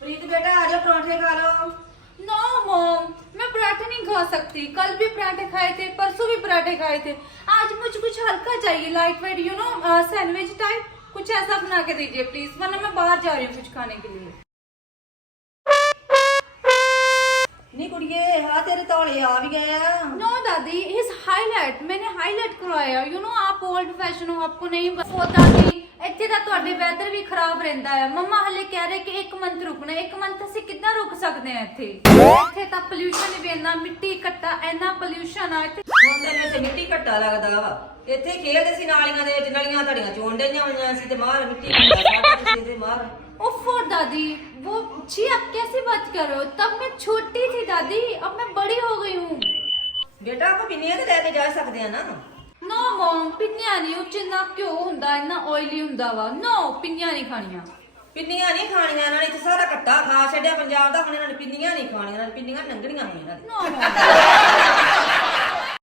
प्रीत बेटा आ जाओ पराठे खा लो। नो मॉम मैं पराठे नहीं खा सकती। कल भी पराठे खाए थे परसों भी पराठे खाए थे। आज मुझे कुछ हल्का चाहिए light weight you know sandwich type कुछ ऐसा बना के दीजिए प्लीज़ वरना मैं बाहर जा रही हूँ कुछ खाने के लिए। नी कुड़िए हाँ तेरे तौले आ भी गया नो दादी इज़ हाईलाइट मैंने हाईलाइट करवाया। यू नो आप ओल्ड फ़ैशन हो आपको नहीं होता नहीं ਤੁਹਾਡੇ ਵੈਦਰ ਵੀ ਖਰਾਬ ਰਹਿੰਦਾ ਹੈ ਮੰਮਾ ਹਲੇ ਕਹਿ ਰਹੇ ਕਿ ਇੱਕ ਮੰਥ ਰੁਕਣਾ ਇੱਕ ਮੰਥ ਅਸੀਂ ਕਿੱਦਾਂ ਰੁਕ ਸਕਦੇ ਆ ਇੱਥੇ ਇੱਥੇ ਤਾਂ ਪੋਲਿਊਸ਼ਨ ਵੀ ਇੰਨਾ ਮਿੱਟੀ ਕੱਟਾ ਇੰਨਾ ਪੋਲਿਊਸ਼ਨ ਆ ਇੱਥੇ ਹੁਣ ਤੈਨੂੰ ਇੱਥੇ ਮਿੱਟੀ ਘੱਟਾ ਲੱਗਦਾ ਵਾ ਇੱਥੇ ਖੇਡਦੇ ਸੀ ਨਾਲੀਆਂ ਦੇ ਵਿੱਚ ਨਲੀਆਂ ਤੁਹਾਡੀਆਂ ਚੋਣ ਡਈਆਂ ਹੋਈਆਂ ਸੀ ਤੇ ਮਾਰ ਮਿੱਟੀ ਘੱਟਾ ਸਾਡਾ ਤੁਸੀਂ ਤੇ ਮਾਰ ओफो दादी वो जी आप कैसी बात कर रहे हो तब मैं छोटी थी दादी अब मैं बड़ी हो गई हूँ ਬੇਟਾ ਆਪਾਂ ਪਿੰਨੀਆਂ ਤੇ ਲੈ ਕੇ ਜਾ ਸਕਦੇ ਆ ਨਾ ਮਮ ਪਿੰਨੀਆਂ ਨਹੀਂ ਉੱਚ ਨਾ ਘਿਓ ਹੁੰਦਾ ਇੰਨਾ ਓਇਲੀ ਹੁੰਦਾ ਵਾ। ਨੋ ਪਿੰਨੀਆਂ ਨਹੀਂ ਖਾਣੀਆਂ। ਪਿੰਨੀਆਂ ਨਹੀਂ ਖਾਣੀਆਂ ਇਹਨਾਂ ਨੇ ਸਾਰਾ ਕੱਟਾ ਖਾ ਛੱਡਿਆ ਪੰਜਾਬ ਦਾ ਹੁਣ ਇਹਨਾਂ ਨੇ ਪਿੰਨੀਆਂ ਨਹੀਂ ਖਾਣੀਆਂ ਇਹਨਾਂ ਨੇ ਪਿੰਨੀਆਂ ਨੰਗਣੀਆਂ ਹੋਈਆਂ ਇਹਨਾਂ ਨੇ ਨੋ